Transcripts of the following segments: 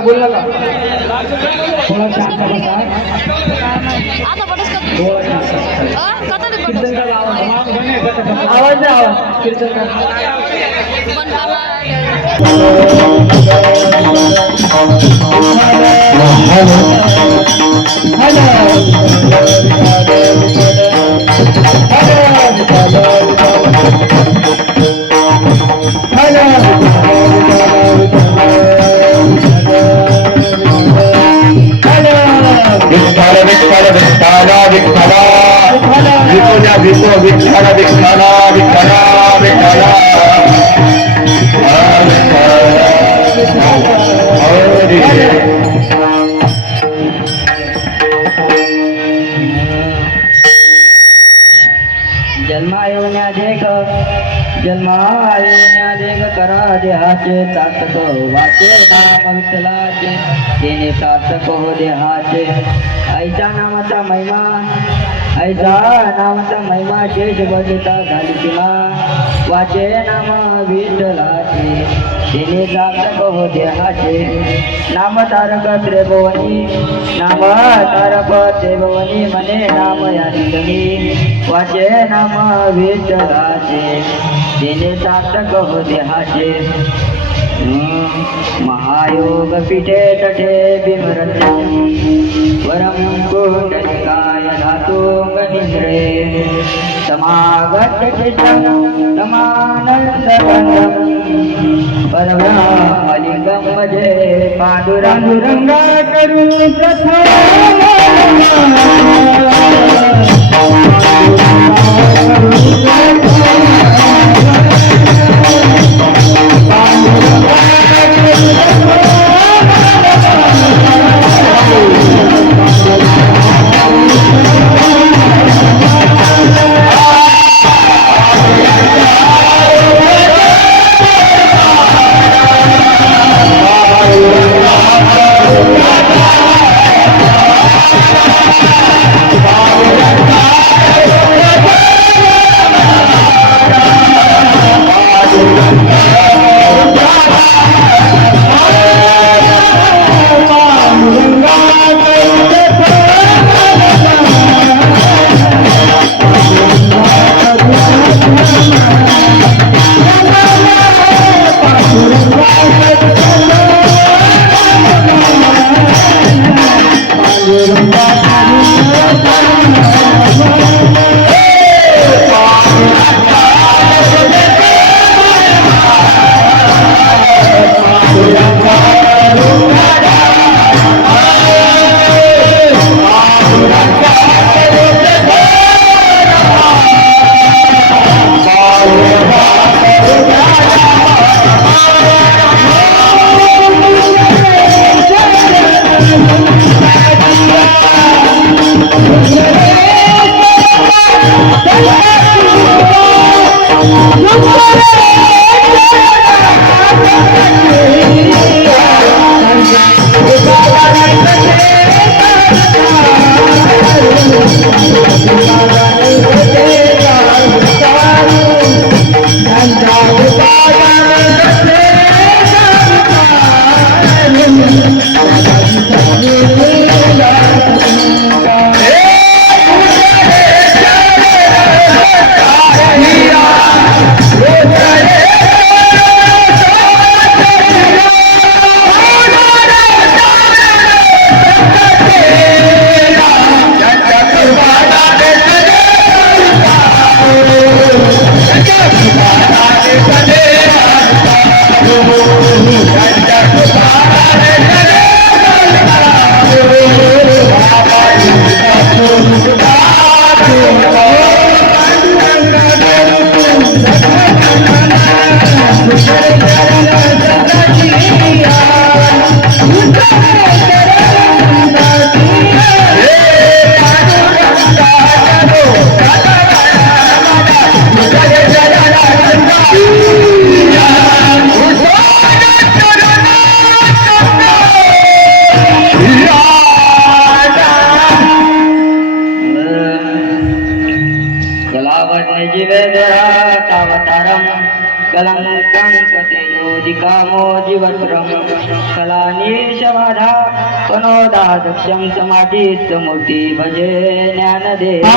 बोल नका थोडा शांत बसा. आवाज आवाज कीर्तन जन्मायोन्यादेग करा देहाचे सार्थक वाचे नाम विठ्ठलाचे तिने सार्थक हो देहाचे ऐसा नामाचा महिमा शेष बघिता झाली किमा वाचे नाम विठ्ठलाचे तिने सार्थक हो देहाचे नाम तारक त्रिभुवनी मने नाम यानी वाचे नाम विठ्ठलाचे तिने सार्थक हो देहाचे महायोग पीठे तठे विमरते वरम कुंडलिकाय धातुंगनिद्रे समागत चित्तं समानन्दगन्धं परब्रह्मलिङ्गं भजे पाण्डुरङ्गा करुं प्रथम दुर्गम कलानीश बाधा कनोदा दक्षम समाधीत मूर्ती भजे ज्ञानदेव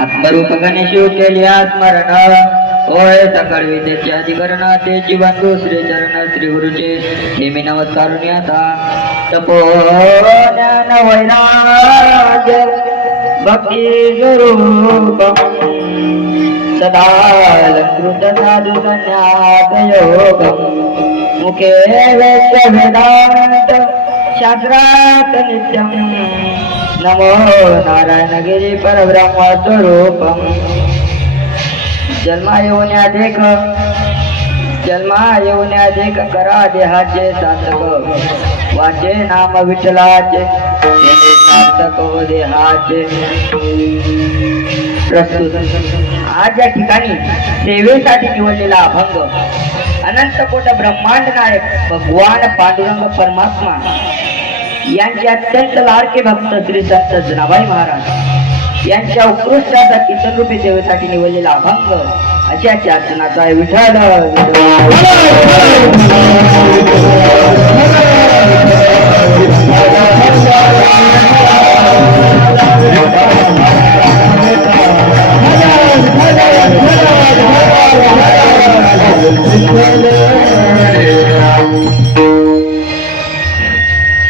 आत्मरूपगणे शिव केली स्मरण होय सकळ विद्येचे अधिकरण ते जीवन दुसरे चरण श्री गुरुचे नेहमी नमस्कार आता तपो ज्ञान वैराग्य भक्ती स्वरूप सदा अलंकृत साधु संन्यास योग मुखे वेद वेदांत शास्त्रात नित्यम नमो नारायण गिरी परब्रह्म स्वरूपम जन्मा येऊन्या देख करा देहाचे सार्थक वाचे नाम विठ्ठलाचे सार्थक हो देहाचे प्रस्तुत आज या ठिकाणी सेवेसाठी निवडलेला अभंग अनंत कोट ब्रह्मांड नायक भगवान पांडुरंग परमात्मा यांचे अत्यंत लाडके भक्त श्री संत जनाबाई महाराज यांच्या उत्कृष्ट असा कीर्तनरूपी सेवेसाठी निवडलेला अभंग अशा चाचनाचा विठ्ठल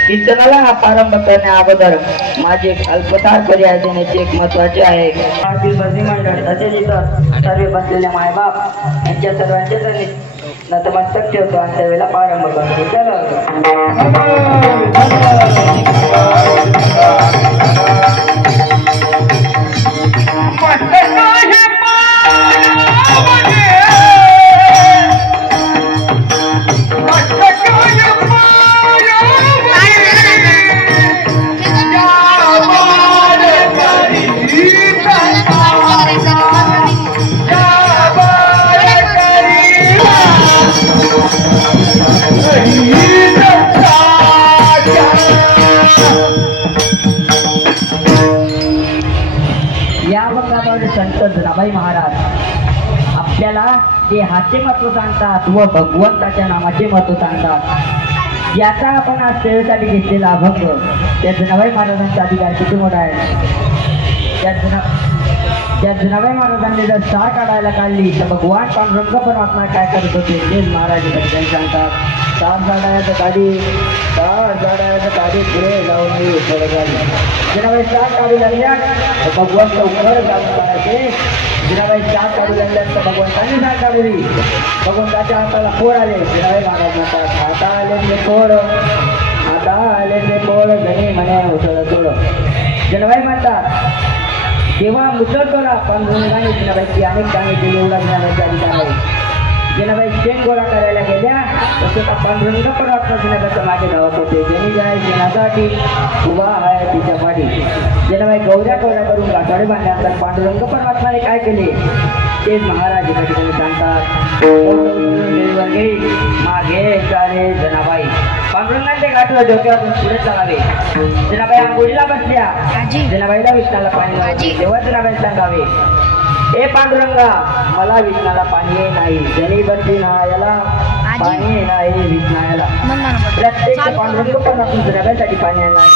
कीर्तनाला हा प्रारंभ करण्या अगोदर माझे एक अल्पसार पर्याय देण्याचे एक महत्वाचे आहे. मंडळ तसेच इथं सर्व बसलेले मायबाप यांच्या सर्वांचे नतमस्तक ठेवतो आणि त्यावेळेला प्रारंभ करतो. चला या अभंगामध्ये संत जनाबाई महाराज आपल्याला देहाचे महत्व सांगतात व भगवंताच्या नामाचे महत्व सांगतात. याचा आपण आज सेवेसाठी घेतलेला अभंग त्या जनाबाई महाराजांचा अधिकार किती मोठा आहे. त्या जनाबाई महाराजांनी जर सार काढायला काढली तर भगवान पांडुरंग परमात्मा काय करत होते तेच महाराज त्यांनी सांगतात. सार झाडायचं काढी पुढे जाऊन मी पुढे झाली. जनाबाई सार काढू लागल्या तर भगवान लवकर जाऊन काढायचे. जनाबाई सार काढू लागल्या तर भगवंतांनी सार काढली. भगवंताच्या हाताला फोड आले. जनाबाई महाराज म्हणतात हाता आले ते फोड, आता आले ते फोड जणी म्हणे उसळ सोड. जनाबाई म्हणतात तेव्हा मुसळतोला पण मुलगाने जनाबाईची अनेक कामे केली. एवढा जनाबाईचा अधिकार आहे. जनाबाई शेण गोळा करायला गेल्या तसं पांडुरंग परमात्मा जनाबाईच्या मागे धावत होते. जनी जनाई शेणासाठी उभा आहे तिच्या पाठी. जनाबाई गौऱ्या करून गाठोडे बांधल्यानंतर पांडुरंग परमात्माने काय केले तेच महाराज एका ठिकाणी सांगतात. मागे चाले जनाबाई पांडुरंगाचे गाठोडे डोक्यावरून पुढे चालावे. जनाबाई आंघोळीला बसल्या. जनाबाईला विष्णाला पाणी लावावे. तेव्हा जनाबाई सांगावे ए पांडुरंगा मला विष्णाला पाणी नाही. जनी बसली नायाला पाणी नाही विष्णाला. प्रत्येक पांडुरंग पण आपण जनाबाईसाठी पाणी नाही.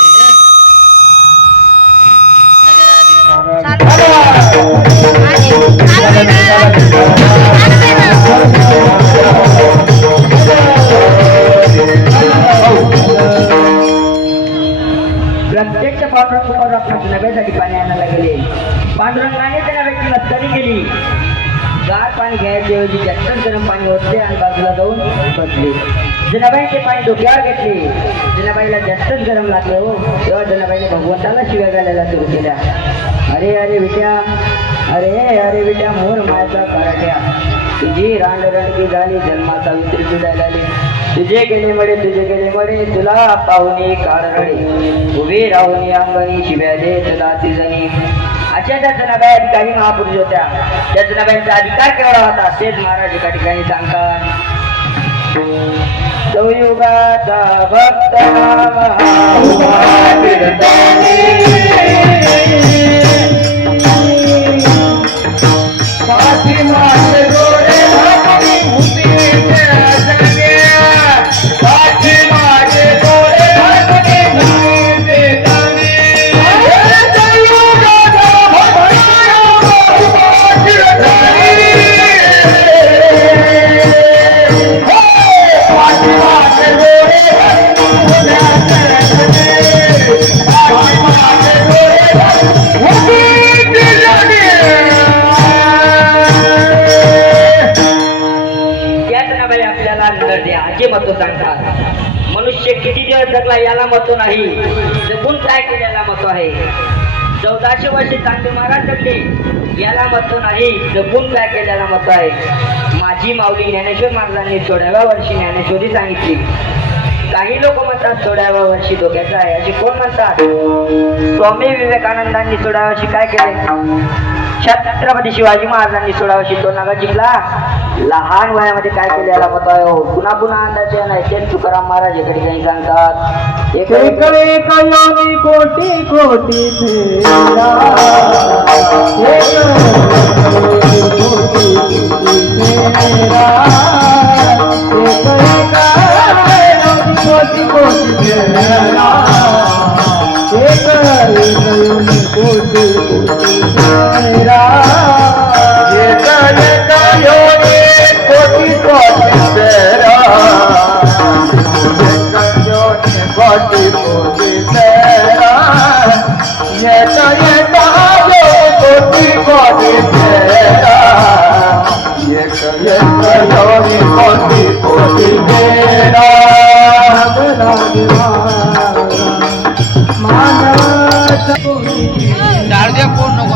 प्रत्यक्ष पांडुरंग आपण जनाबाईसाठी पाणी आणायला गेले. पांडुरंगाने त्यांना व्यक्तीला तरी केली. गार पाणी घ्यायच्या ऐवजी जास्तच गरम पाणी होते आणि बाजूला जाऊन बसले. जनाबाईचे पाणी डोक्यावर घेतले. जनाबाईला जास्तच गरम लागले हो. तेव्हा जनाबाईने भगवंताला शिव्या घालायला सुरू केल्या. अरे अरे विट्या, अरे विट्या मोर मायाचा कराट्या, तुझी रांडरणकी झाली जन्माचा विसरी तुडायला आली. तुझे गेले मडे तुला पाहुणे कारणे उभी राहुनी अंगणी शिव्या दे तुला तिजणी. अशा त्या जनाबाई अधिकारी महापुरुष होत्या. त्या जनाबाईंचा अधिकार केवढा होता तेच महाराज एका ठिकाणी सांगतात. संयुगाचा भक्त महत्व सांगतात. मनुष्य किती दिवस जगला याला महत्व नाही, जगून काय केल्याला महत्व आहे. 1400 वर्षे चांगले महाराज जगले याला महत्व नाही, जगून काय केल्याला महत्व आहे. माझी माऊली ज्ञानेश्वर महाराजांनी 16व्या वर्षी ज्ञानेश्वरी सांगितली. काही लोक म्हणतात 16व्या वर्षी डोक्याचा आहे असे कोण म्हणतात. स्वामी विवेकानंदांनी 16व्या वर्षी काय केले. छत्रपती शिवाजी महाराजांनी 16व्या वर्षी तो नागा जिंकला. लहान वयामध्ये काय केले याला महत्व आहे हो. पुन्हा पुन्हा अंदाजे नाही तेच तुकाराम महाराज एका ठिकाणी सांगतात. एकळे कल्याणी कोटी कोटी फेरा, कोटी कोटी फेरा, कोटी कोटी फेरा, कोटी कोटी फेरा, कोटी कोटी फेरा, येता येता कोटी कोटी फेरा, येता येता कोटी कोटी फेरा. मानव कोण नको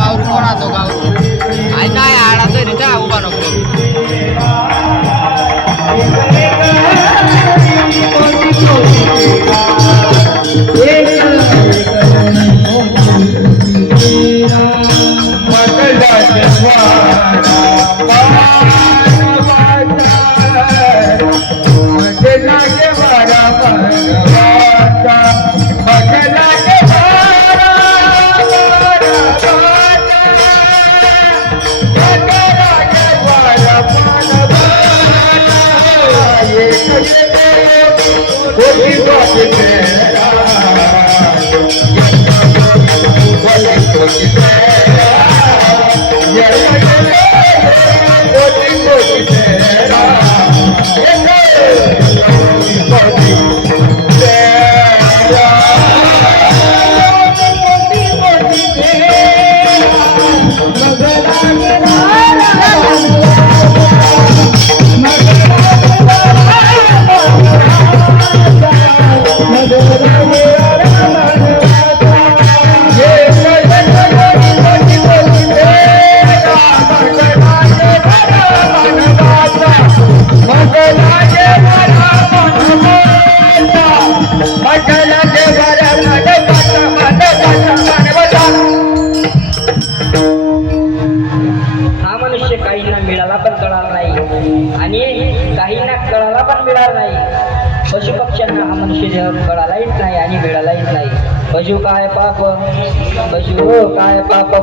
पशु काय पाप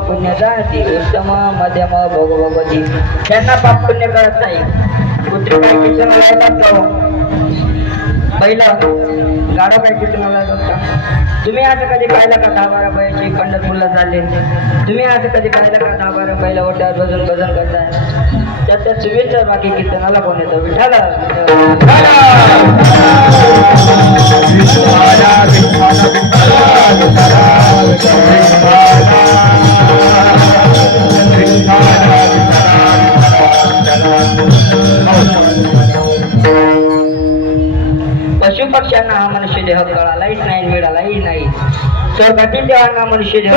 पुण्य जाती उत्तम मध्यम भोग भगवती. त्यांना पाप पुण्य कळत नाही. कुत्री काय कीर्तनाला येतात पहिलं गाडा काय कीर्तनाला येतात का? तुम्ही असं कधी पाहिलं का 10-12 बैलची पंढरपूरला चालले? तुम्ही असं कधी पाहिलं का 10-12 बैल ओट्यावर बसून भजन करताय? त्यात तुम्हीच तर बाकी कीर्तनाला कोण येतो? विठाला पशु पक्ष्यांना हा मनुष्य देह कळालाही नाही, मिळालाही नाही. स्वर्गातील देवांना मनुष्य देह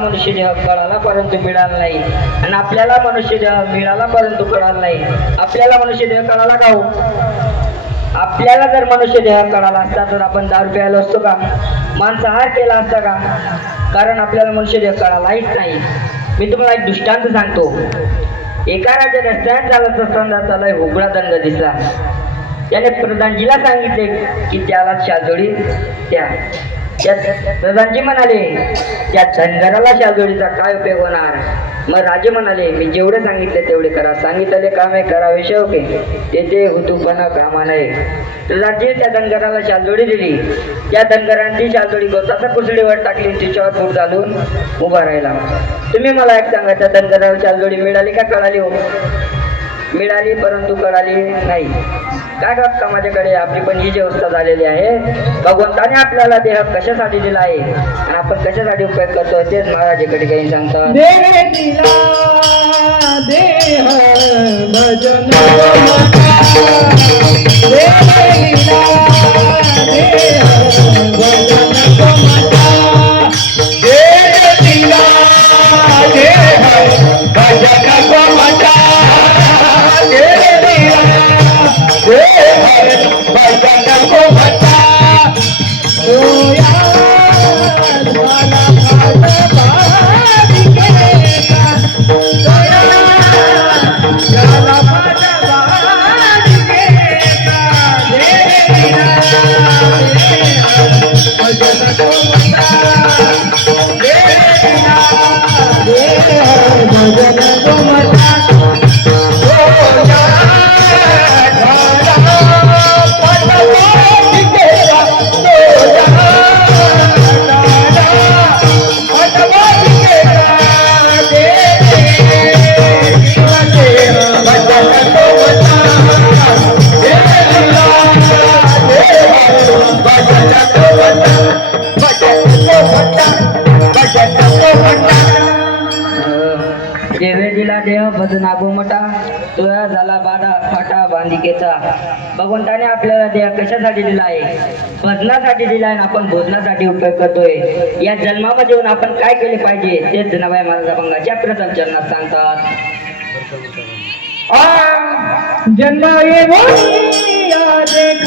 मनुष्य देह कळाला परंतु मिळाला नाही, आणि आपल्याला मनुष्य देह मिळाला परंतु कळाला नाही. आपल्याला मनुष्य देह कळाला का हो? आपल्याला जर मनुष्य देह कळाला असता तर आपण दारू प्यायला असतो का? मांसाहार केला असता का? कारण आपल्याला मनुष्य देह कळालाच नाही. मी तुम्हाला एक दृष्टांत सांगतो. एका राजा रस्त्यात चालत असताना त्याला उघडा दंड दिसला. त्याने प्रधानजीला सांगितले की त्याला शाजोडी द्या. प्रधानजी म्हणाले त्या धनगराला शाजोडीचा काय उपयोग होणार? मग राजे म्हणाले मी जेवढे सांगितले तेवढे करा, सांगितले कामे करावे शौके तेथे हुतूपणा कामा नये. प्रधानजी त्या धनगराला शाजोडी दिली. त्या धनगरांची शाजोडी गोताचा कुसडीवर टाकली, तिच्यावर पोट घालून उभा राहिला. तुम्ही मला एक सांगा, त्या धनगराला शाजोडी मिळाली का कळाली हो? मिळाली परंतु कळाली नाही. काय बघता माझ्याकडे आपली पण ही जी अवस्था झालेली आहे. भगवंताने आपल्याला देह कशासाठी दिला आहे आणि आपण कशासाठी उपयोग करतो तेच महाराजाकडे काही सांगतात. देह भजना गोमटा तुळा झाला बाडा फाटा बांधिकेचा. भगवंताने आपल्याला देह कशासाठी दिला आहे? भजनासाठी दिला आहे. आपण भोजनासाठी उपयोग करतोय. या जन्मामध्ये येऊन आपण काय केले पाहिजे तेच जनाबाई महाराज अभंगाच्या प्रथम चरणात सांगतात. जन्म ये बोलिया देख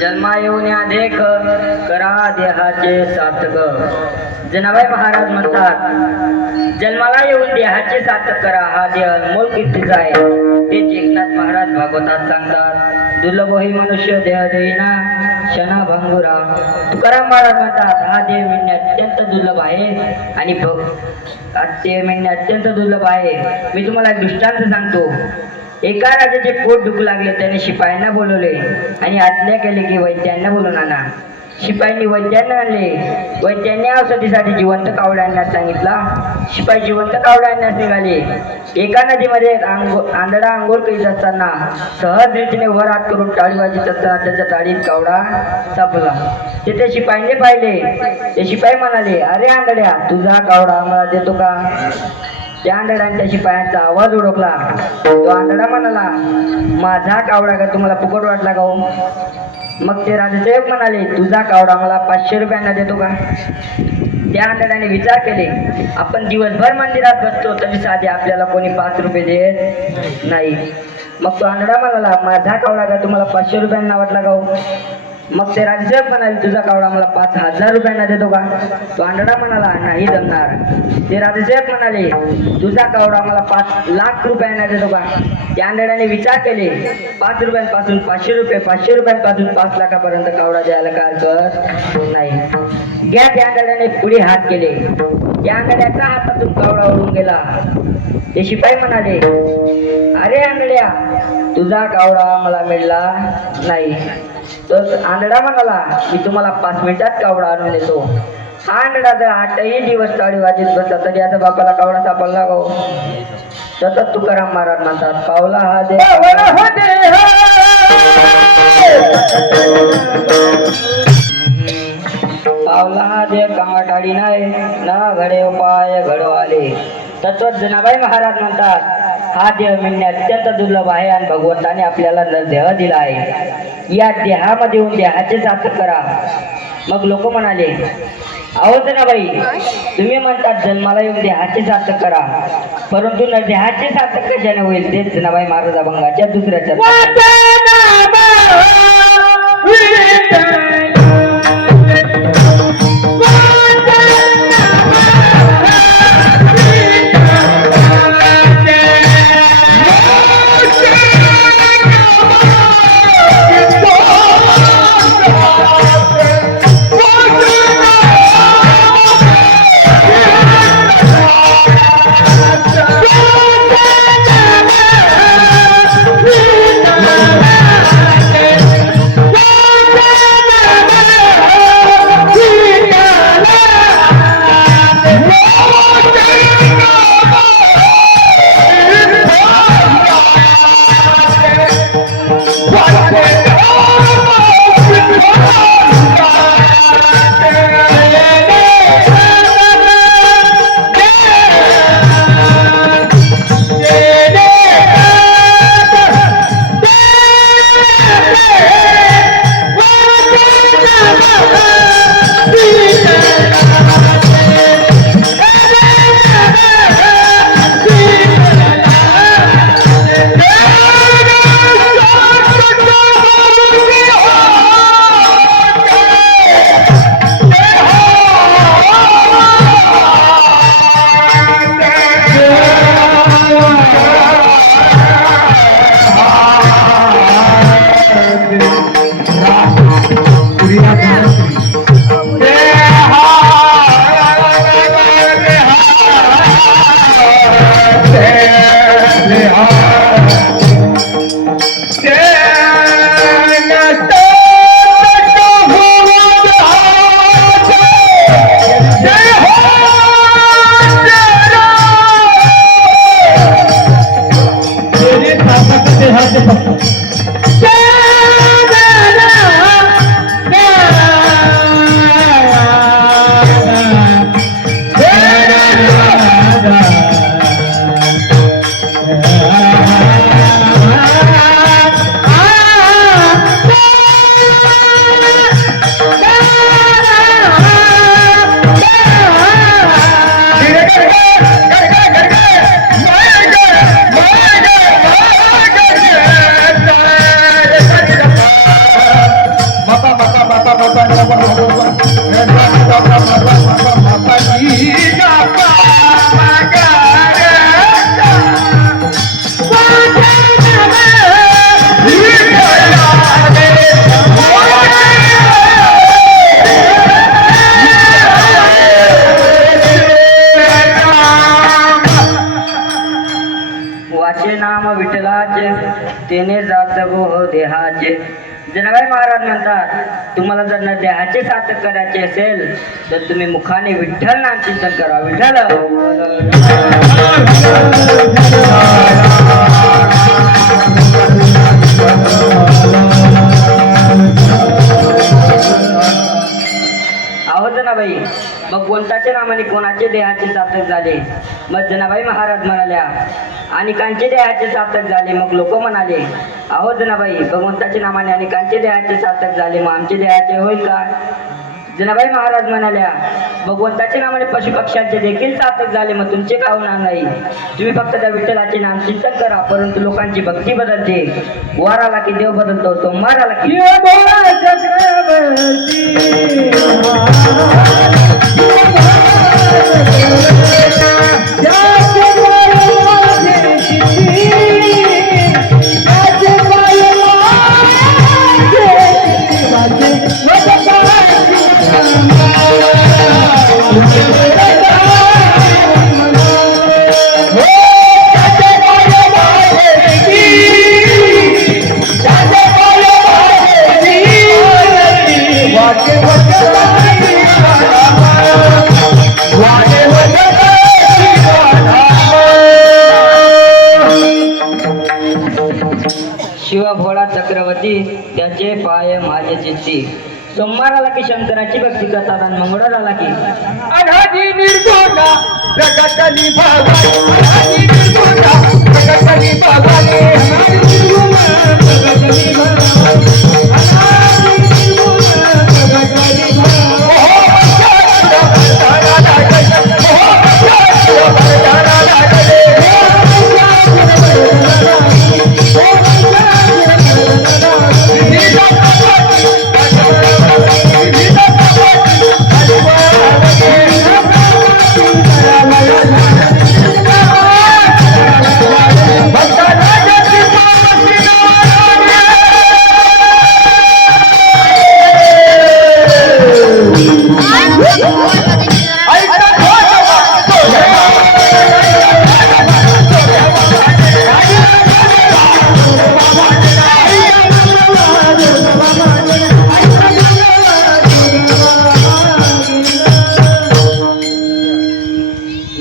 जन्मा येऊन या देख करा देहाचे सार्थक. जनाबाई महाराज म्हणतात जन्माला येऊन देहाचे सार्थक करा, हा देह अनमोल कीर्तीचा आहे. तेच एकनाथ महाराज भागवतात सांगतात. दुर्लभ होई मनुष्य देह देईना क्षणा भंगुरा. तुकाराम महाराज म्हणतात हा देह मिळणे अत्यंत दुर्लभ आहे आणि ते मिळणे अत्यंत दुर्लभ आहे. मी तुम्हाला एक दृष्टांत सांगतो. एका राजाचे पोट दुखू लागले. त्याने शिपायांना बोलवले आणि आज्ञा केली की वैद्यांना बोलवून आणा. शिपायांनी वैद्यांना आणले. वैद्यांनी औषधीसाठी जिवंत कावडा आणण्यास सांगितला. शिपाई जिवंत कावडा आणण्यास निघाले. एका नदीमध्ये आंधळा अंघोळ करीत असताना सहज रीतीने वर हात करून टाळी वाजत असताना त्याच्या टाळीत कावडा सापडला. तिथे शिपाईने पाहिले. ते शिपाई म्हणाले, अरे आंधळ्या, तुझा कावडा आम्हाला देतो का? त्या आंधळ्यांच्या शिपायांचा आवाज ओळखला. तो आंधळा म्हणाला, माझा कावडा का तुम्हाला फुकट वाटला का हो? मग ते राजसेवक म्हणाले, तुझा कावडा मला 500 रुपयांना देतो का? त्या आंधळ्याने विचार केले, आपण दिवसभर मंदिरात बसतो तरी साधे आपल्याला कोणी 5 रुपये देत नाही. मग तो आंधळा म्हणाला, माझा कावडा का तुम्हाला 500 रुपयांना वाटला का हो? मग ते राजसेवक म्हणाले, तुझा कावडा मला 5000 रुपयांना देतो का? तो आंधळा म्हणाला, नाही जमणार. ते राजसेवक म्हणाले, तुझा कावडा मला 5 लाख रुपयांना देतो का? त्या आंधळ्याने विचार केले, 5 रुपयांपासून 500 रुपये, 500 रुपयांपासून 5 लाखापर्यंत कावडा द्यायला काय हरकत नाही. घ्या. त्या आंधळ्याने पुढे हात केले. त्या आंधळ्याचा हातातून कावडा उडून गेला. ते शिपाई म्हणाले, अरे आंधळ्या, तुझा कावडा मला मिळाला नाही. तर आंधळा म्हणाला, मी तुम्हाला 5 मिनिटात कावडा आणून देतो. हांडडाचा आठही दिवस टाळी वाजित बसला तरी आता बापाला कावडा सापडला गो. सतत तुकाराम महाराज म्हणतात पावला हा दे पावला हा दे कामाटाडी नाही ना घडे उपाय घडो आले. तत्वच जनाबाई महाराज म्हणतात हा देह मिळणे अत्यंत दुर्लभ आहे आणि भगवंताने आपल्याला देह दिला आहे. या देहामध्ये येऊन देहाचे सार्थक करा. मग लोक म्हणाले अहो जनाबाई तुम्ही म्हणतात जन्माला येऊन देहाचे सार्थक करा परंतु न देहाचे सार्थक कशाने होईल. तेच जनाबाई महाराज अभंगाच्या दुसऱ्या चरणात तेने जात गो हो देहाचे. जनाबाई महाराज म्हणतात तुम्हाला जर न देहाचे सार्थक करायचे असेल तर तुम्ही मुखाने विठ्ठल नाम चिंतन करा. विठ्ठल आहो जनाबाई मग कोणताच्या नामाने कोणाचे देहाचे सार्थक झाले. मग जनाबाई महाराज म्हणाल्या आणि कांचे देहाचे सार्थक झाले. मग लोक म्हणाले अहो जनाबाई भगवंताच्या नामाने आणि कांचे देहाचे सार्थक झाले मग आमचे देहाचे होईल का. जनाबाई महाराज म्हणाल्या भगवंताच्या नामाने पशुपक्ष्यांचे देखील सार्थक झाले मग तुमचे का होणार नाही. तुम्ही फक्त त्या विठ्ठलाचे नाम चिंतन करा. परंतु लोकांची भक्ती बदलते. वार आला की देव बदलतो. सोमवार आला की शिवभोळा चक्रवर्ती त्याचे पाय माझे चित्ती. सोमवाराला की शंकराची भक्ती करतात आणि मंगळवाराला की अनादी निर्गुणा प्रगटली भवानी, अनादी निर्गुणा प्रगटली भवानी, अनादी निर्गुणा प्रगटली भवानी, अनादी निर्गुणा प्रगटली भवानी.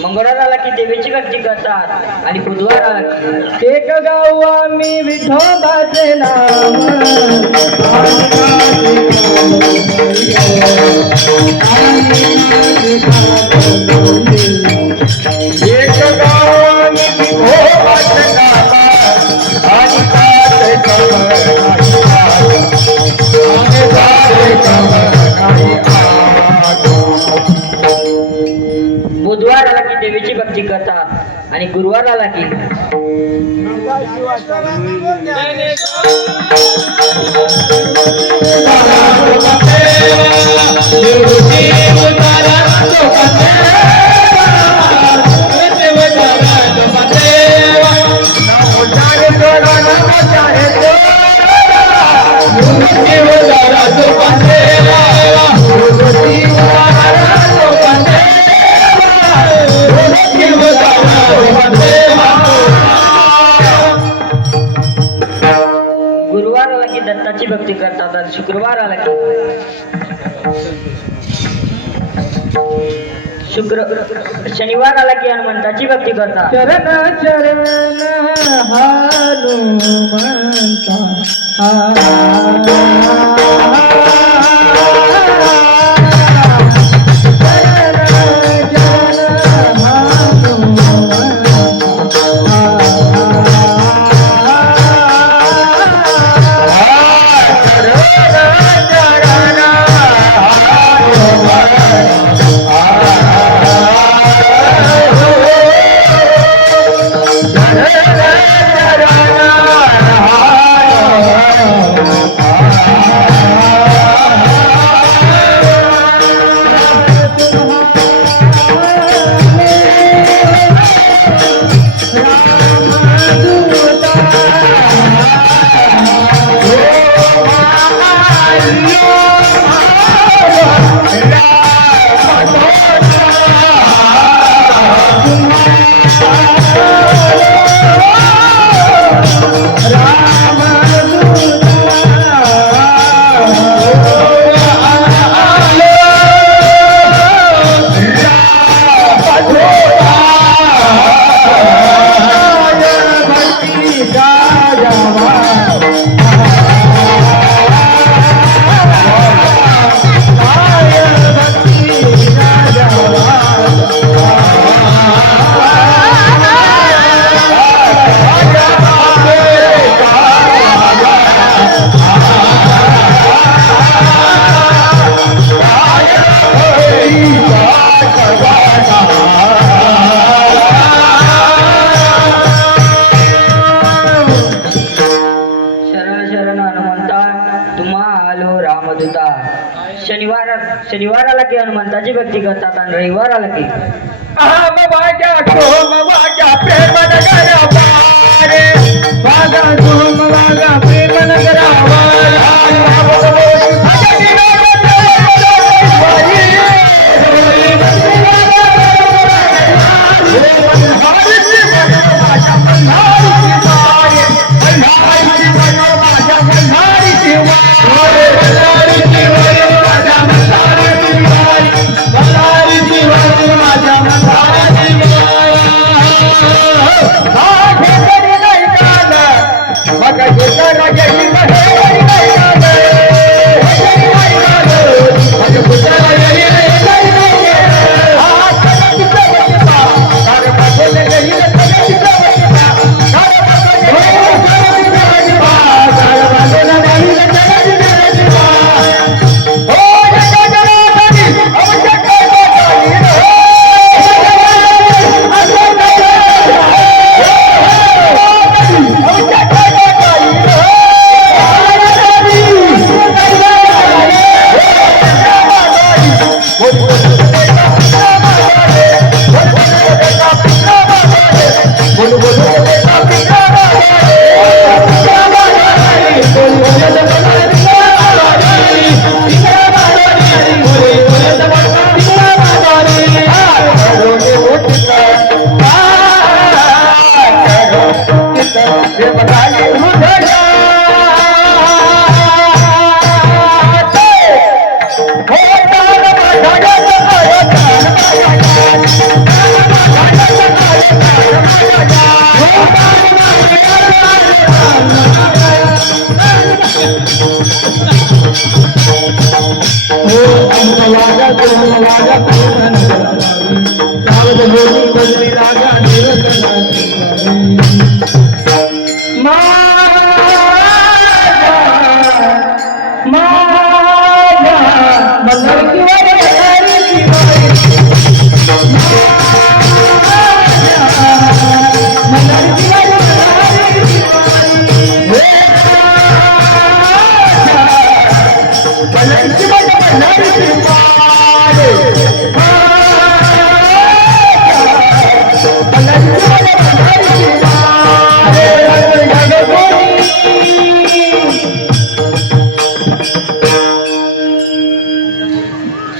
मंगळवाराला की देवीची भक्ती करतात आणि बुधवाराला की एक गाव आम्ही विठोबाचे नाम, एक गाव आम्ही विठोबाचे नाम, आणि काय कमळ नाही आणि काय कमळ नाही बुधवाराला की देवीची भक्ती करतात आणि गुरुवाराला की गुरुवाराला की दत्ताची भक्ती करतात आणि शुक्रवाराला की शनिवाराला की हनुमंताची भक्ती करतात. चरण चरण हनुमंता शनिवाराला की हनुमंताची भक्ती करतात आणि रविवाराला की माझ्या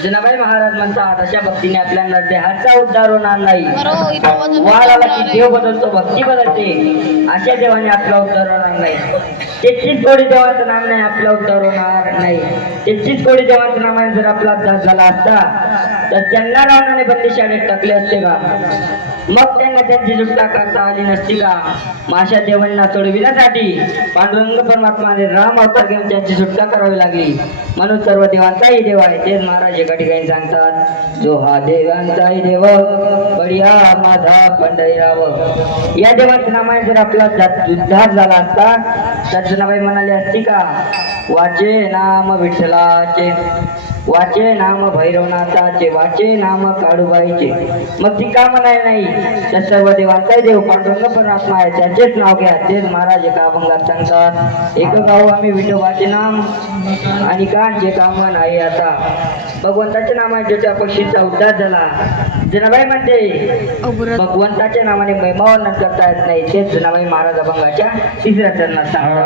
जनाबाई महाराज म्हणतात अशा भक्तीने आपल्याला देहाचा उद्धार होणार नाही. बरोबर, इथं वजन वाल आला की नाही. देव बदलतो, भक्ती बदलते. अशा देवाने आपला उद्धार होणार नाही. 33 कोटी देवाचं नाम नाही, आपला उद्धार होणार नाही. 33 कोटी देवाचं नामाने जर आपला उद्धार झाला असता तर त्यांना रावणाने बंदी शाळेत टाकले असते का? मग त्यांना त्यांची सुटका करता आली नसती का? माशा देवांना सोडविण्यासाठी पांडुरंग परमात्माने राम अवतार घेऊन त्यांची सुटका करावी लागली. म्हणून सर्व देवांचाही देव आहे. तेच महाराज एका ठिकाणी सांगतात, जो हा देवांचाही देव बढिया माझा पंढरीराव. या देवाच्या नामाने जर आपला उद्धार झाला असता तर जनाबाई म्हणाली असती का, वाचे नाम विठ्ठलाचे, वाचे नाम भैरवनाथाचे, वाचे नाम काळूबाईचे. मग ती का म्हणाय नाही? तर सर्व देवांचाही देव पांडुरंग परमात्मा आहे, त्याचेच नाव घ्या. तेच महाराज एका अभंगात सांगतात, एक गाऊ आम्ही विठोबाचे नाम आणि कांचे काम नाही आता. भगवंताच्या नामाने ज्याच्या पक्षीचा उद्धार झाला. जनाबाई म्हणते भगवंताच्या नामाने महिमा वर्णन करता येत नाही. तेच जनाबाई महाराज अभंगाच्या 3ऱ्या चरणात सांगतात.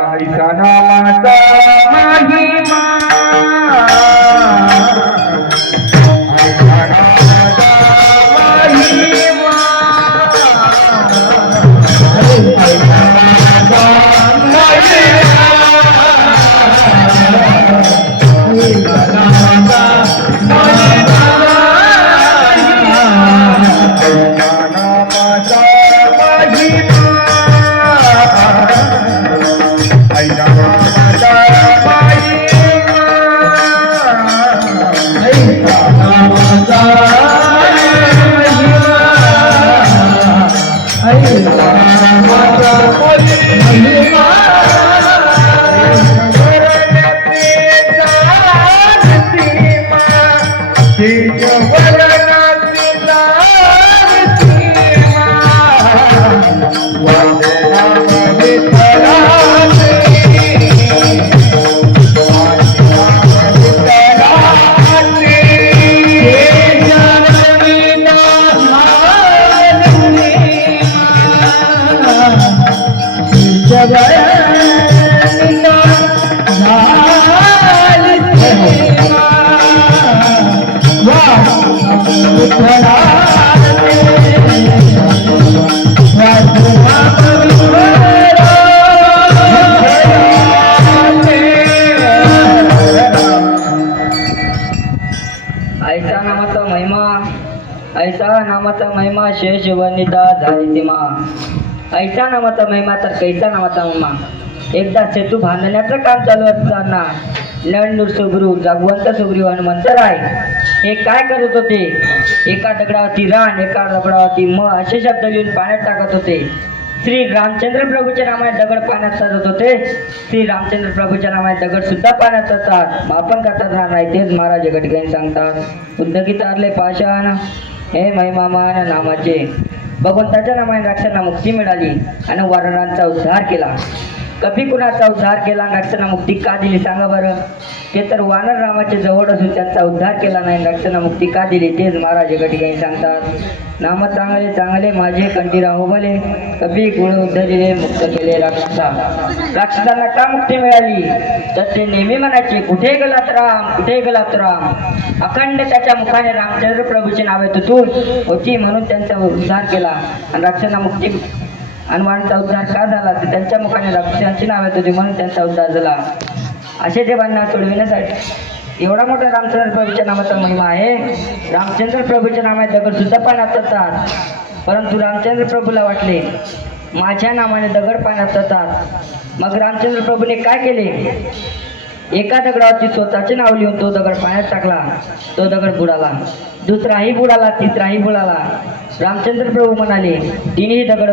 ऐसा नामाचा महिमा शेष वनिता झाली तिमा. ऐसा नामाचा महिमा तर कैसा नामाचा महिमा. एकदा सेतू बांधण्याचं काम चालू असताना नंदूर सुग्रीव, जागवंत सुग्रीव, हनुमंतराय हे काय करत होते? एका दगडावरती रान, एका दगडावरती म असे शब्द लिहून पाण्यात टाकत होते. श्री रामचंद्र प्रभूच्या नावाने दगड पाण्यात तरत होते. श्री रामचंद्र प्रभूच्या नावाने दगड सुद्धा पाण्यात तरतात, मापन करता राहणार नाही. तेच महाराज एका ठिकाणी सांगतात, उद्योगी तारले पाषाण हे महिमामान नामाचे. भगवंताच्या नावाने राक्षसांना मुक्ती मिळाली आणि वानरांचा उद्धार केला. कधी कुणाचा उद्धार केला, राक्षसांना मुक्ती का दिली सांगा बरं? ते तर वानर रामाचे जवळ असून त्यांचा उद्धार केला नाही, राक्षसांना मुक्ती का दिली? तेच महाराज एका ठिकाणी सांगतात, नाम चांगले चांगले माझे कंठी राहो भले, कभी गुण उद्धरिले मुक्त केले राक्षसा. राक्षसांना का मुक्ती मिळाली? तर ते नेहमी म्हणायचे, कुठे गेलात राम, कुठे गेलात राम. अखंड त्याच्या मुखाने रामचंद्र प्रभूची नावे तुतून होती, म्हणून त्यांचा उद्धार केला आणि राक्षसांना मुक्ती आणि वाणचा उद्धार का झाला तर त्यांच्या मुखाने राक्षसांची नावे होती म्हणून त्यांचा उद्धार झाला. असे देवांना सोडविण्यासाठी एवढा मोठा रामचंद्र प्रभूच्या नामाचा महिमा आहे. रामचंद्र प्रभूच्या नामात दगड सुद्धा पाण्यात जातात, परंतु रामचंद्र प्रभूला वाटले माझ्या नामाने दगड पाण्यात जातात. मग रामचंद्र प्रभूने काय केले, एका दगडावरती स्वतःचे नाव लिहून तो दगड पाण्यात टाकला. तो दगड बुडाला, दुसराही बुडाला, तिसराही बुडाला. रामचंद्र प्रभू म्हणाले तिन्ही दगड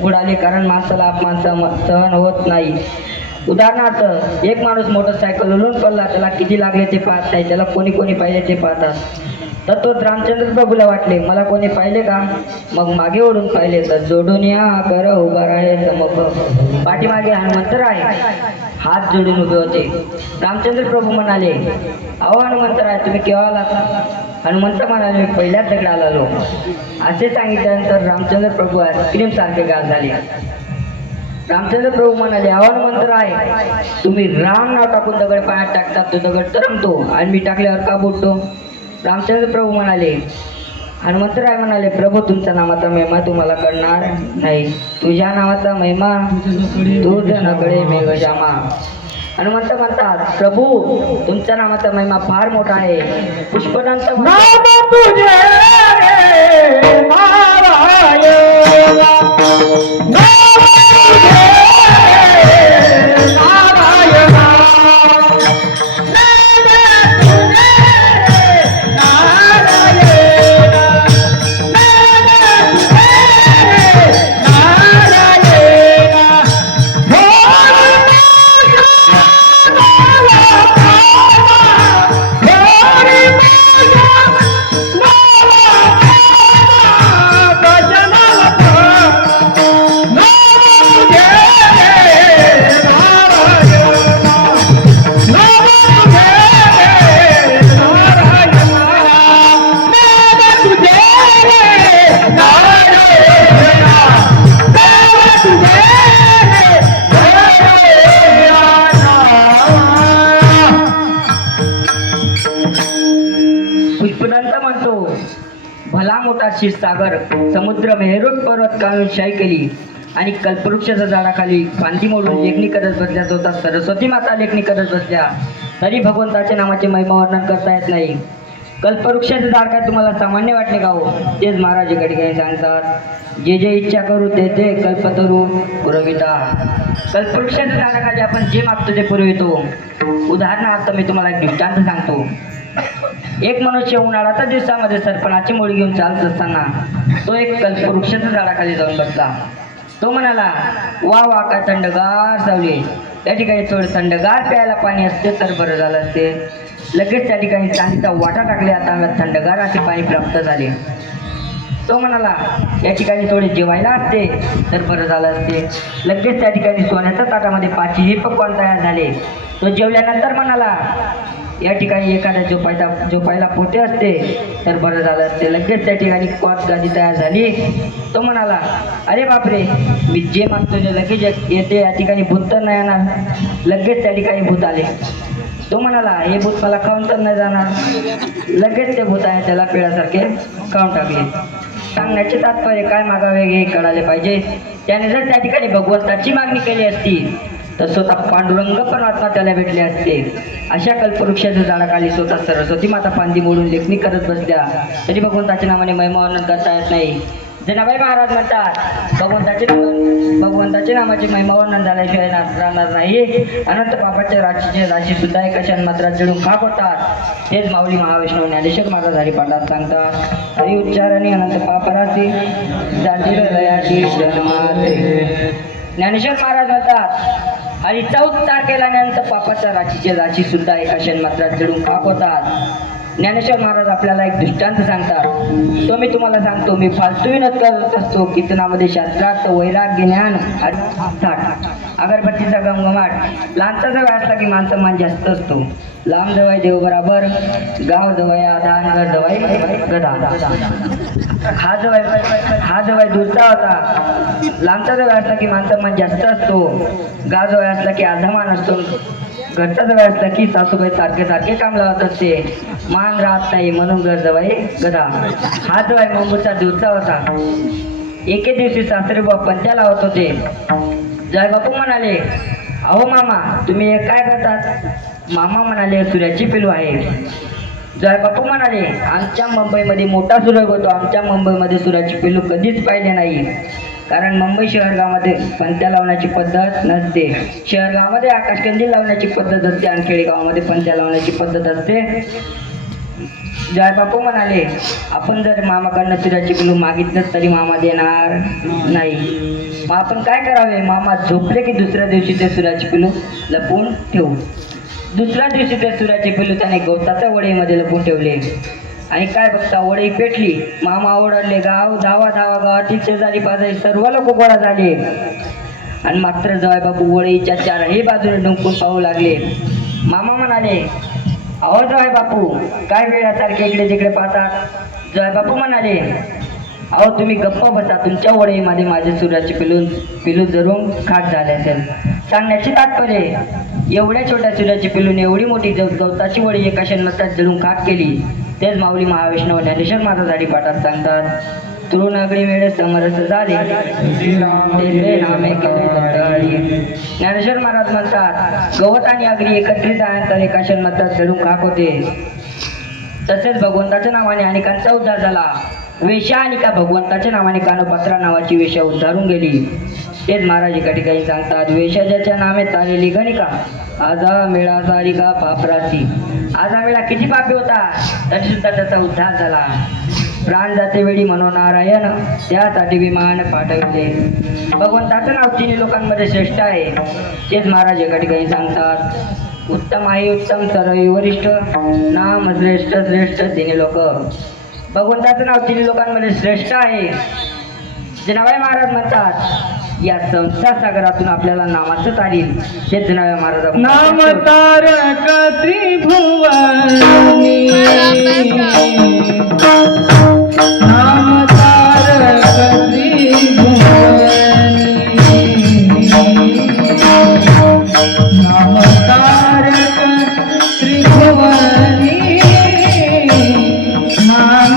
बुडाले कारण माणसाला अपमान सहन होत नाही. उदाहरणार्थ एक माणूस मोटरसायकलवरून पडला, त्याला किती लागले ते पाहत नाही, त्याला कोणी पाहिले ते पाहतात. तर तो रामचंद्र प्रभूला वाटले मला कोणी पाहिले का, मग मागे ओढून पाहिले तर जोडून या कर उभा राहे समोर. पाठीमागे हनुमंतराय हात जोडून उभे होते. रामचंद्र प्रभू म्हणाले अहो हनुमंतराय तुम्ही केव्हा आलात. हनुमंत म्हणाले मी पहिल्याच दगडाला आलो. असे सांगितल्यानंतर रामचंद्र प्रभू आईस्क्रीम सारखे गाल झाले. रामचंद्र प्रभू म्हणाले अहो हनुमंतराय तुम्ही राम नाव टाकून दगड पाण्यात टाकतात, तो दगड तरंगतो आणि मी टाकल्यावर का बुडतो. रामचंद्र प्रभू म्हणाले हनुमंतराय म्हणाले प्रभू तुमच्या नामाचा महिमा तुम्हाला कळणार नाही, तुझ्या नावाचा महिमा तुझ नकडे मेघश्यामा. हनुमंत म्हणतात प्रभू तुमच्या नामाचा महिमा फार मोठा आहे. पुष्पदंत भला मोठा क्षीरसागर समुद्र मेहरूट पर्वत काढून शाई केली आणि कल्पवृक्षाच्या झाडाखाली फांदी मोडून लेखणी करत बसल्या होता. सरस्वती माता लेखणी करत बसल्या तरी भगवंताच्या नामाचे महिमा वर्णन करता येत नाही. कल्पवृक्षाचे झाड काय तुम्हाला सामान्य वाटणे का हो, तेच महाराज काही सांगतात जे जे इच्छा करू ते ते कल्पतरू पुरविता. कल्पवृक्षाच्या झाडाखाली आपण जे मागतो ते पुरवितो. उदाहरणार्थ मी तुम्हाला एक दृष्टांत सांगतो. एक मनुष्य उन्हाळ्याच्या दिवसामध्ये सरपणाची मुळी घेऊन चालत असताना तो एक कल्पवृक्षाच्या झाडाखाली जाऊन बसला. तो म्हणाला वा वा काय थंडगार सावली, त्या ठिकाणी थोडे थंडगार प्यायला पाणी असते तर बरं झालं असते. लगेच त्या ठिकाणी चांदीचा वाटा टाकले, आता थंडगार असे पाणी प्राप्त झाले. तो म्हणाला या ठिकाणी थोडे जेवायला असते तर बरं झालं असते. लगेच त्या ठिकाणी सोन्याच्या ताटामध्ये 5ही पक्वान तयार झाले. तो जेवल्यानंतर म्हणाला या ठिकाणी एखाद्या झोपायला पोटे असते तर बरं झालं असते. लगेच त्या ठिकाणी कॉट गादी तयार झाली. तो म्हणाला अरे बापरे मी जे मागतो ते लगेच येते, या ठिकाणी भूत तर नाही येणार. लगेच त्या ठिकाणी भूत आले. तो म्हणाला हे भूत मला खाऊन तर नाही जाणार. लगेच ते भूत आहे त्याला पेळासारखे खाऊन टाकले. सांगण्याचे तात्पर्य काय मागावे हे कळाले पाहिजे. त्याने जर त्या ठिकाणी भगवंताची मागणी केली असती तर स्वतः पांडुरंग परमात्मा त्याला भेटले असते. अशा कल्पवृक्षाच्या झाडाखाली स्वतः सरस्वती माता फांदी मोडून लेखणी करत बसल्या तरी भगवंताच्या नावाने महिमा वर्णन करता येत नाही. जनाबाई महाराज म्हणतात भगवंताच्या नामाचे महिमा वर्णन झाल्याशिवाय राहणार नाही. अनंत पापाच्या राशी सुद्धा एका मात्रात जडून खाक होतात. हेच माऊली महाविष्णू ज्ञानेश्वर महाराज हरिपाठात सांगतात. हरि उच्चारणी अनंत पापराशी जातील लयाची जन्माचे. ज्ञानेश्वर महाराज म्हणतात हरीचा उच्चार केल्यानंतर पापाच्या राशी सुद्धा एका मात्रात जडून खाक होतात. ज्ञानेश्वर महाराज आपल्याला एक दृष्टांत सांगतात. तो मी तुम्हाला सांगतो. मी फालतू विनोद करत असतो. कीर्तनामध्ये शास्त्रार्थ वैराग्य ज्ञान अगरबत्तीचा घमघमाट. लांबचा जवळ असला की माणसं मान जास्त असतो. लांब जवळ देव बराबर, गाव जवळ आधान, घर जवळ गदा. हा जवळ दूरचा होता. लांबचा जवळ असला की माणसं मान जास्त असतो. गाव जवळ असला की अर्धा मान असतो. घरचा जवळ असला की सासूबाई सारखे काम लावत असते. मान राहत नाही म्हणून घर जवळ गदा. हा जवळ मुंबईचा दूरचा होता. एके दिवशी सासरे बाप पंत्या लावत होते. जय बापू म्हणाले, अहो मामा तुम्ही हे काय करतात? मामा म्हणाले, सूर्याची पिलू आहे. जय बापू म्हणाले, आमच्या मुंबईमध्ये मोठा सूर्य होतो, आमच्या मुंबईमध्ये सूर्याची पिलू कधीच पाहिले नाही. कारण मुंबई शहर गावामध्ये पंत्या लावण्याची पद्धत नसते. शहर गावामध्ये आकाशकंदील लावण्याची पद्धत असते आणि खेडेगावामध्ये पंत्या लावण्याची पद्धत असते. जय बापू म्हणाले, आपण जर मामाकडनं सूर्याची पिलू मागितलं तरी मामा देणार नाही. मग आपण काय करावे? मामा झोपले की दुसऱ्या दिवशी ते सूर्याची पिलू लपवून ठेवू. दुसऱ्या दिवशी ते सूर्याची पिलू त्याने गवताच्या वडीमध्ये लपवून ठेवले. आणि काय बघता, वडई पेटली. मामा ओरडले, गाव धावा धावा, गावातील शेजारी पाजारी सर्व लोक गोळा झाले. आणि मात्र जय बापू वडईच्या चारही बाजूने डुंकून पाहू लागले. मामा म्हणाले, अहो जय बापू काय वेळासारखे इकडे तिकडे पाहतात? जय बापू म्हणाले, अहो तुम्ही गप्प बसा, तुमच्या वडईमध्ये माझे सूर्याचे पिलू जरून खाक झाले असेल. सांगण्याची तात्पर्य, एवढ्या छोट्या सूर्याची पिलूने एवढी मोठी गवताची वडी एका शन्मतात जळून खाक केली. तेच माऊली महाविष्णू ज्ञानेश्वर महाराजांसाठी पाठात सांगतात, तृणगडी वेळे समरस झाले तेथे नामे केले दंडाळी. ज्ञानेश्वर महाराज म्हणतात, गवत आणि अग्नी एकत्रित आल्यानंतर एका शन्मतात जळून खाक होते. तसेच भगवंताच्या नावाने अनेकांचा उद्धार झाला. वेश्या आणि का भगवंताच्या नावाने कानोपात्रा नावाची वेश्या उद्धारून गेली. तेच महाराज एका ठिकाणी सांगतात, वेश्या ज्याच्या नामे चालेली गणिका आजा मेळा सारिका पापराती. आजा मेळा किती पापी होता तरी सुद्धा त्याचा उद्धार झाला. प्राण जाते वेळी मनोनारायण त्यासाठी विमान पाठवले. भगवंताचं नाव तिन्ही लोकांमध्ये श्रेष्ठ आहे. तेच महाराज एका ठिकाणी सांगतात, उत्तम आहे उत्तम सर्व वरिष्ठ नाम श्रेष्ठ श्रेष्ठ तिन्ही लोक. भगवंताचं नाव तिन्ही लोकांमध्ये श्रेष्ठ आहे. जनाबाई महाराज म्हणतात, या संसार सागरातून आपल्याला नामाचं तारील. तेच जनाबाई महाराज नाम तारक त्रिभुवनी, नाम तारक त्रिभुवनी, नाम तारक त्रिभुवनी, नाम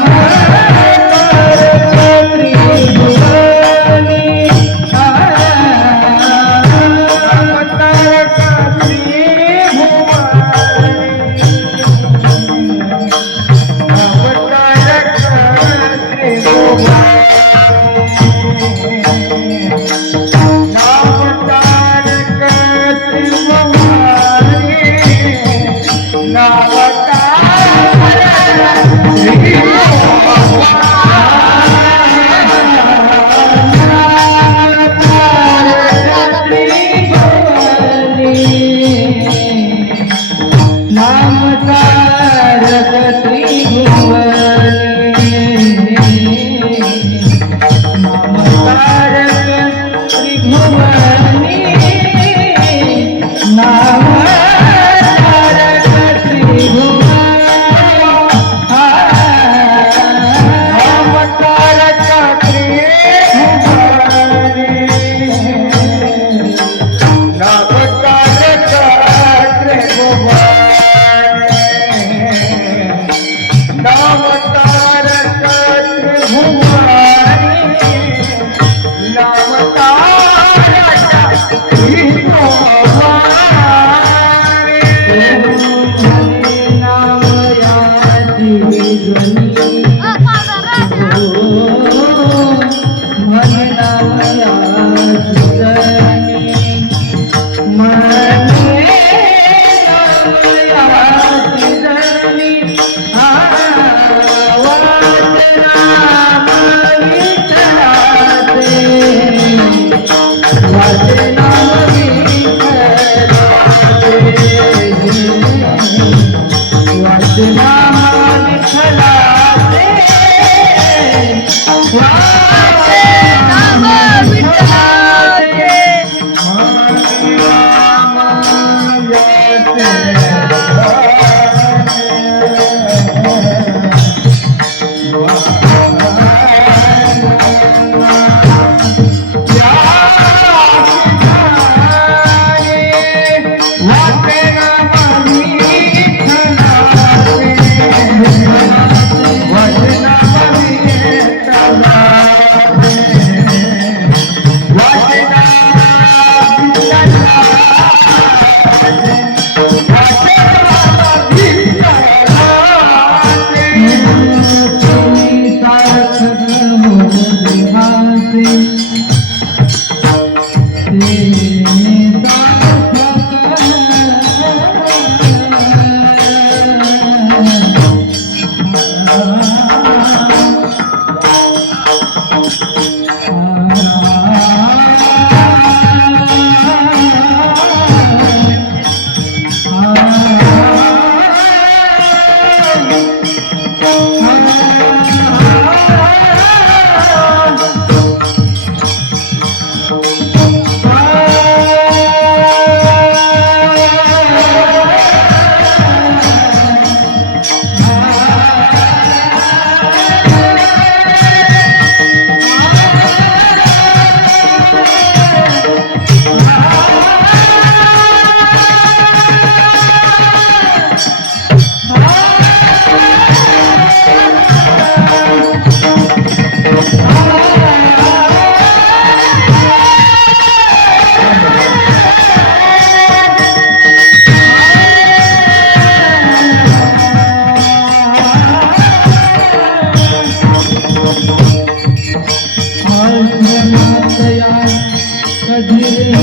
कधी रे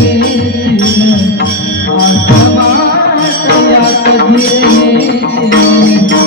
येशील आसमानात या कधी रे येशील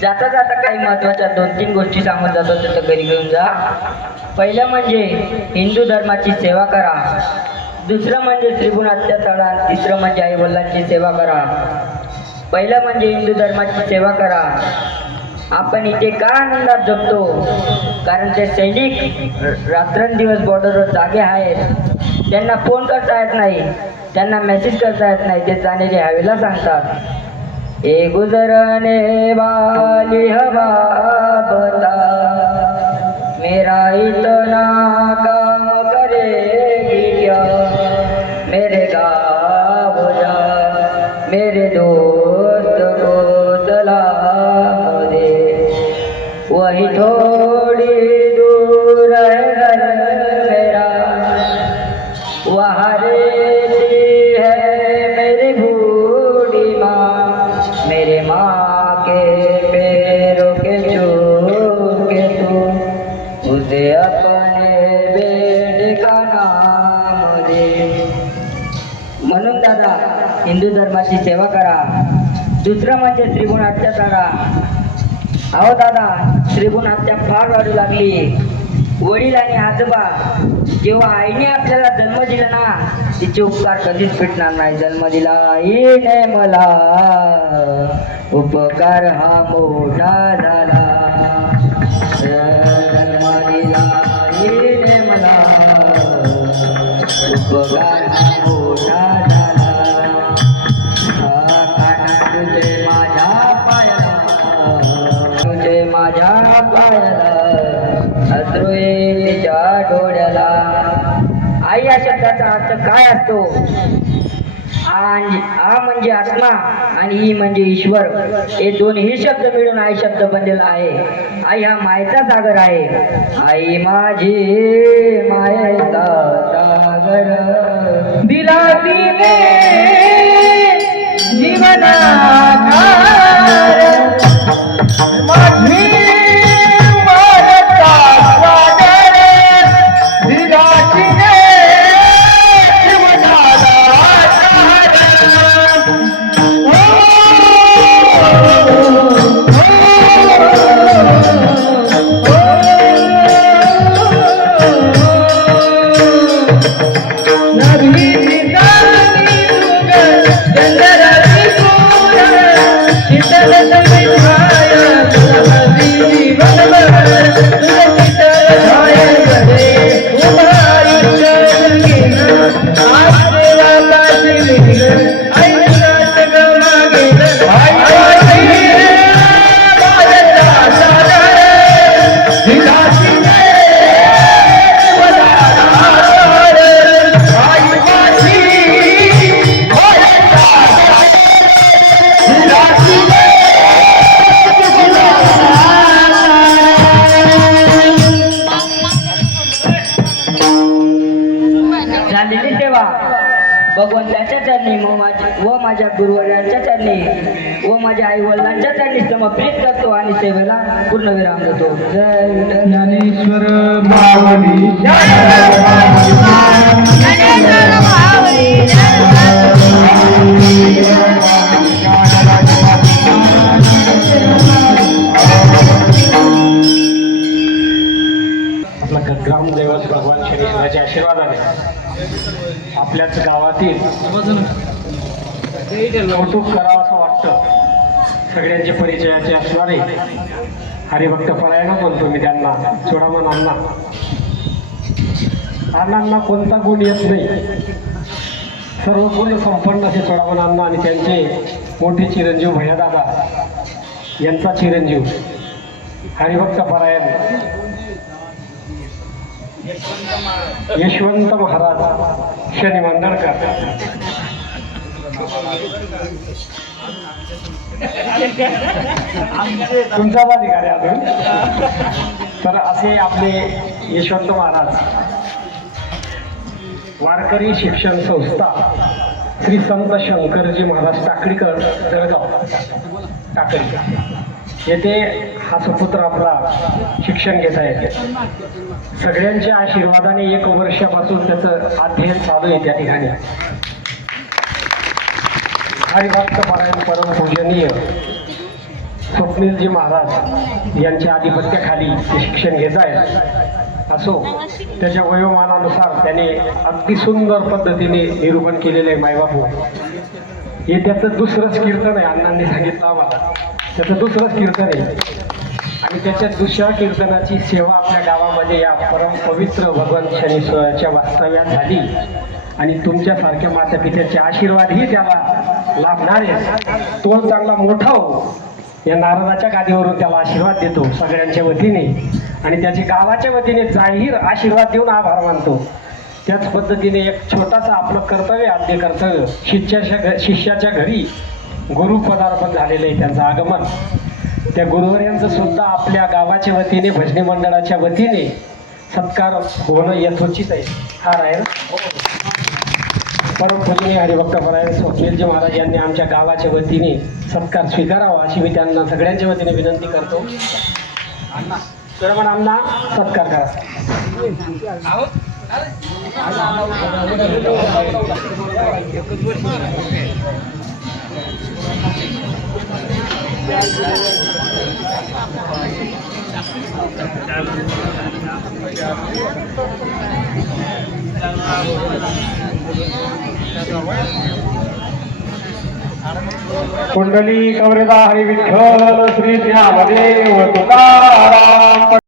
जाता जाता काही महत्वाच्या 2-3 गोष्टी सांगत जातो तर घरी घेऊन जा. पहिलं म्हणजे हिंदू धर्माची सेवा करा, दुसरं म्हणजे श्रीगुणाच्या तळा, तिसरं म्हणजे आई वडिलांची सेवा करा. पहिलं म्हणजे हिंदू धर्माची सेवा करा. आपण इथे का आनंदात जगतो? कारण ते सैनिक रात्रंदिवस बॉर्डरवर जागे आहेत. त्यांना फोन करता येत नाही, त्यांना मेसेज करता येत नाही, ते जाण्याचे हवेला सांगतात. ए गुजरने वाली हवा बता, मेरा इतना काम करेगी क्या, मेरे गाँव जा, मेरे दोस्त को सलाम दे, वही थोड़ी दूर है घर मेरा, वहाँ रहती है मेरी बूढ़ी माँ, मेरे माँ के पैरों के छू के तू उसे अपने बेटे का नाम दे. म्हणून दादा हिंदू धर्माची सेवा करा. दुसरं म्हणजे त्रिगुण हत्या करा. अहो दादा, त्रिगुण हत्या फार वाढू लागली. वडील आणि आजोबा जेव्हा आईने आपल्याला जन्म दिला ना, तिचे उपकार कधीच फिटणार नाही. जन्म दिला आईने मला, उपकार हा मोठा झाला. जन्म दिला आईने मला, उपकार हा मोठा काय असतो? आ म्हणजे आत्मा आणि ई म्हणजे ईश्वर, हे दोन्ही शब्द मिळून आई शब्द बनलेला आहे. आई हा मायेचा सागर आहे. आई माझी मायेचा सागर, दिला तिने जीवनाधार, माझी मायेचा सागर, दिला तिने झालेली सेवा भगवंताच्या चरणी व माझ्या गुरुवर्यांच्या चरणी व माझ्या आई वडिलांच्या चरणी समर्पित करतो आणि सेवेला पूर्णविराम देतो. जय विठ्ठल. ज्ञानेश्वर माऊली आपला ग्रामदैवत भगवान शनीश्वराच्या आशीर्वादाने आपल्याच गावातील कौतुक करावं असं वाटतं. सगळ्यांचे परिचयाचे असणारे हरिभक्त परायण बोलतो मी त्यांना, चोडामन अण्णा. अण्णांना कोणता गुण येत नाही, सर्व गुण संपन्न असे चोडामन अण्णा आणि त्यांचे मोठे चिरंजीव भैयादादा यांचा चिरंजीव हरिभक्त परायण यशवंत महाराज शनी मंडळकर. तुमचा अधिकारी अजून तर असे आपले यशवंत महाराज वारकरी शिक्षण संस्था श्री संत शंकरजी महाराज टाकडीकर जळगाव टाकळी येथे हा सुपुत्र आपला शिक्षण घेत आहे. सगळ्यांच्या आशीर्वादाने 1 वर्षापासून त्याचं अध्ययन चालू आहे त्या ठिकाणी. हरिभक्त परायण परमपूजनीय स्वप्नीलजी महाराज यांच्या आधिपत्याखाली ते शिक्षण घेत आहेत. असो, त्याच्या वयोमानानुसार त्याने अगदी सुंदर पद्धतीने निरूपण केलेलं आहे. मायबापू हे त्याचं दुसरंच कीर्तन आहे. अण्णांनी सांगितलं आम्हाला त्याचं दुसरंच कीर्तन आहे आणि त्याच्या दुसऱ्या कीर्तनाची सेवा आपल्या गावामध्ये या परम पवित्र भगवान शनीश्वराच्या वास्तव्यात झाली आणि तुमच्यासारख्या मातापित्याचे आशीर्वादही त्याला लाभणार आहे. तो चांगला मोठा हो या नारदाच्या गादीवरून त्याला आशीर्वाद देतो सगळ्यांच्या वतीने आणि त्याच्या गावाच्या वतीने जाहीर आशीर्वाद देऊन आभार मानतो. त्याच पद्धतीने एक छोटासा आपलं कर्तव्य, आद्य कर्तव्य, शिष्याच्या घरी गुरु पदार्पण झालेलं आहे, त्यांचं आगमन. त्या गुरुवर्यांचं सुद्धा आपल्या गावाच्या वतीने भजनी मंडळाच्या वतीने सत्कार होणं यथोचित आहे. हा राहील परमपूजनीय हरिभक्त परायण स्वप्नीलजी महाराज यांनी आमच्या गावाच्या वतीने सत्कार स्वीकारावा अशी मी त्यांना सगळ्यांच्या वतीने विनंती करतो. सर्वांना अण्णा सत्कार करा. कुंडली कवरेदा हरी विठ्ठल श्री ज्ञानदेव तुकाराम.